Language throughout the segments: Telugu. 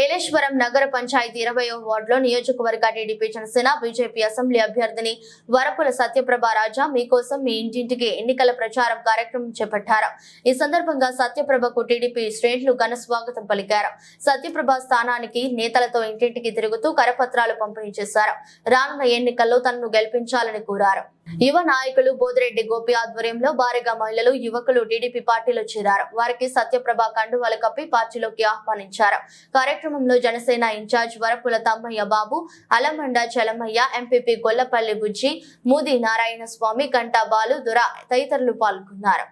ఏలేశ్వరం నగర పంచాయతీ 20వ వార్డులో నియోజకవర్గ టీడీపీ జనసేన బీజేపీ అసెంబ్లీ అభ్యర్థిని వరపుల సత్యప్రభ రాజా మీకోసం మీ ఇంటింటికి ఎన్నికల ప్రచారం కార్యక్రమం చేపట్టారు. ఈ సందర్భంగా సత్యప్రభకు టీడీపీ శ్రేణులు ఘన స్వాగతం పలికారు. సత్యప్రభ స్థానానికి నేతలతో ఇంటింటికి తిరుగుతూ కరపత్రాలు పంపిణీ చేశారు. రానున్న ఎన్నికల్లో తనను గెలిపించాలని కోరారు. యువ నాయకులు బోదిరెడ్డి గోపి ఆధ్వర్యంలో భారీగా మహిళలు యువకులు టీడీపీ పార్టీలో చేరారు. వారికి సత్యప్రభ కండువాలు కప్పి పార్టీలోకి ఆహ్వానించారు. కార్యక్రమంలో జనసేన ఇన్ఛార్జ్ వరపుల తమ్మయ్య బాబు, అలమండ చలమయ్య, ఎంపీపీ గొల్లపల్లి బుజ్జి, మూది నారాయణ స్వామి, కంటా బాలు, దుర తదితరులు పాల్గొన్నారు.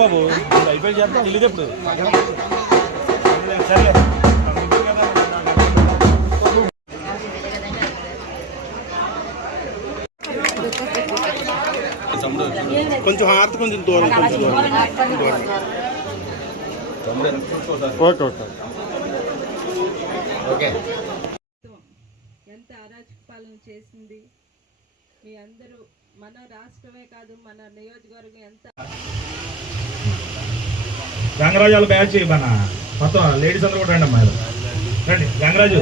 బాబు అయిపోయి చేస్తా వెళ్ళేటప్పుడు కొంచెం హార్ట్ కొంచెం దూరం ఓకే ఓకే ఓకే. ఎంత అరాచక పాలన చేసింది మీ అందరూ, మన రాష్ట్రమే కాదు మన నియోజకవర్గం ఎంత. గంగరాజు బ్యాచ్ మన మొత్తం లేడీస్ అందరూ కూడా రండి అమ్మా, రండి గంగరాజు.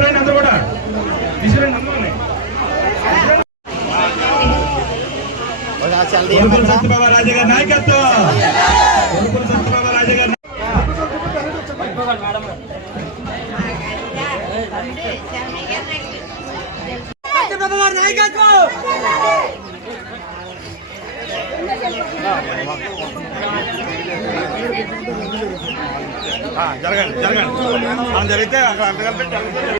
రండి అందరూ కూడా తీసుకురండి అమ్మాయి. సత్యబాబా రాజా గారి నాయకత్వం, సత్యబాబా రాజా గారి జరగండి మనం జరిగితే అక్కడ అంతగలిపి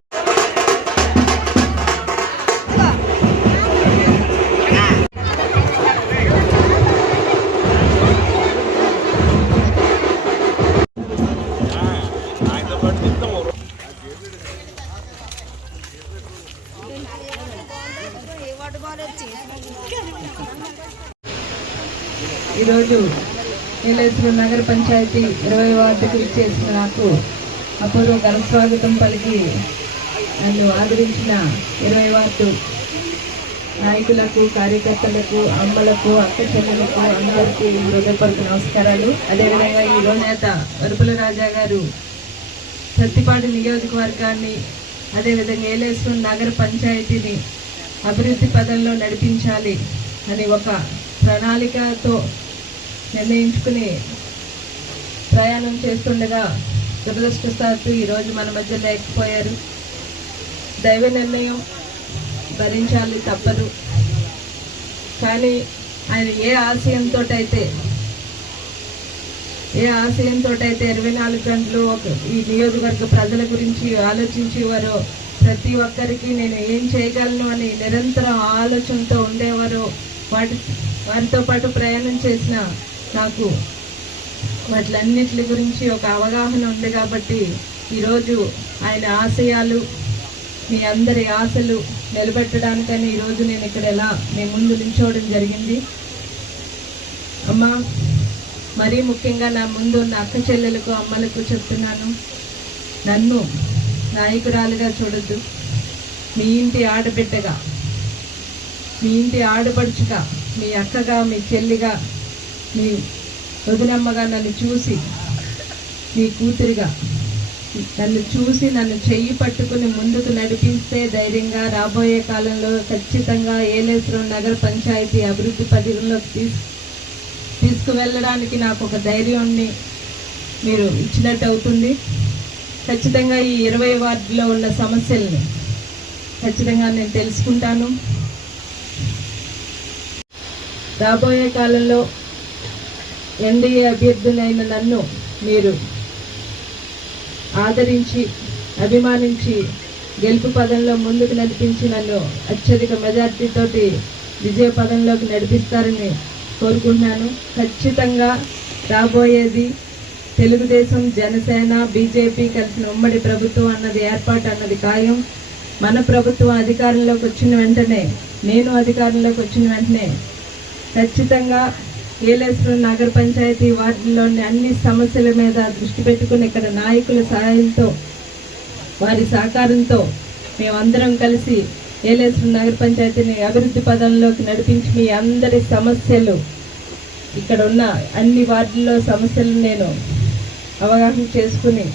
ఈరోజు ఏలేశ్వరం నగర పంచాయతీ 20వ వార్డుకు ఇచ్చేసిన నాకు అపూర్వ ఘన స్వాగతం పలికి నన్ను ఆదరించిన 20వ వార్డు నాయకులకు, కార్యకర్తలకు, అమ్మలకు, అక్క చెల్లెలకు అందరికీ హృదయపూర్వక నమస్కారాలు. అదేవిధంగా ఈ యువనేత వరపుల రాజా గారు ప్రతిపాడు నియోజకవర్గాన్ని, అదేవిధంగా ఏలేశ్వరం నగర పంచాయతీని అభివృద్ధి పదంలో నడిపించాలి అని ఒక ప్రణాళికతో నిర్ణయించుకుని ప్రయాణం చేస్తుండగా దురదృష్టవశాత్తు ఈరోజు మన మధ్య లేకపోయారు. దైవ నిర్ణయం, భరించాలి తప్పదు. కానీ ఆయన ఏ ఆశయంతో అయితే 24 గంటలు ఈ నియోజకవర్గ ప్రజల గురించి ఆలోచించేవారో, ప్రతి ఒక్కరికి నేను ఏం చేయగలను అని నిరంతరం ఆలోచనతో ఉండేవారో, వారితో పాటు ప్రయాణం చేసిన నాకు వాటిలన్నిటి గురించి ఒక అవగాహన ఉంది. కాబట్టి ఈరోజు ఆయన ఆశయాలు, మీ అందరి ఆశలు నిలబెట్టడానికని ఈరోజు నేను ఇక్కడ మీ ముందు నిల్చోవడం జరిగింది. అమ్మా, మరీ ముఖ్యంగా నా ముందు ఉన్న అక్క చెల్లెలకు, అమ్మలకు చెప్తున్నాను, నన్ను నాయకురాలుగా చూడొద్దు. మీ ఇంటి ఆడబిడ్డగా, మీ ఇంటి ఆడపడుచుగా, మీ అక్కగా, మీ చెల్లిగా, మీ వదినమ్మగా నన్ను చూసి, మీ కూతురిగా నన్ను చూసి నన్ను చెయ్యి పట్టుకుని ముందుకు నడిపిస్తే ధైర్యంగా రాబోయే కాలంలో ఖచ్చితంగా ఏలేశ్వరం నగర పంచాయతీ అభివృద్ధి పథకంలోకి తీసుకువెళ్ళడానికి నాకు ఒక ధైర్యాన్ని మీరు ఇచ్చినట్టు అవుతుంది. ఖచ్చితంగా ఈ 20 వార్డులో ఉన్న సమస్యల్ని ఖచ్చితంగా నేను తెలుసుకుంటాను. రాబోయే కాలంలో ఎన్డీఏ అభ్యర్థులైన నన్ను మీరు ఆదరించి అభిమానించి గెలుపు పదంలో ముందుకు నడిపించి నన్ను అత్యధిక మెజార్టీతోటి విజయ పదంలోకి నడిపిస్తారని కోరుకుంటున్నాను. ఖచ్చితంగా రాబోయేది తెలుగుదేశం, జనసేన, బీజేపీ కలిసిన ఉమ్మడి ప్రభుత్వం అన్నది ఏర్పాటు అన్నది ఖాయం. మన ప్రభుత్వం అధికారంలోకి వచ్చిన వెంటనే, నేను అధికారంలోకి వచ్చిన వెంటనే ఖచ్చితంగా ఏలేశ్వరం నగర పంచాయతీ వార్డులోని అన్ని సమస్యల మీద దృష్టి పెట్టుకుని ఇక్కడ నాయకుల సహాయంతో, వారి సహకారంతో మేమందరం కలిసి ఏలేశ్వరం నగర పంచాయతీని అభివృద్ధి పదంలోకి నడిపించి మీ అందరి సమస్యలు, ఇక్కడ ఉన్న అన్ని వార్డుల్లో సమస్యలు నేను అవగాహన చేసుకుని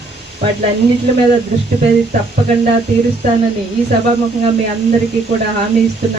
వాటిలన్నిటి మీద దృష్టి పెట్టి తప్పకుండా తీరుస్తానని ఈ సభాముఖంగా మీ అందరికీ కూడా హామీ ఇస్తున్నాను.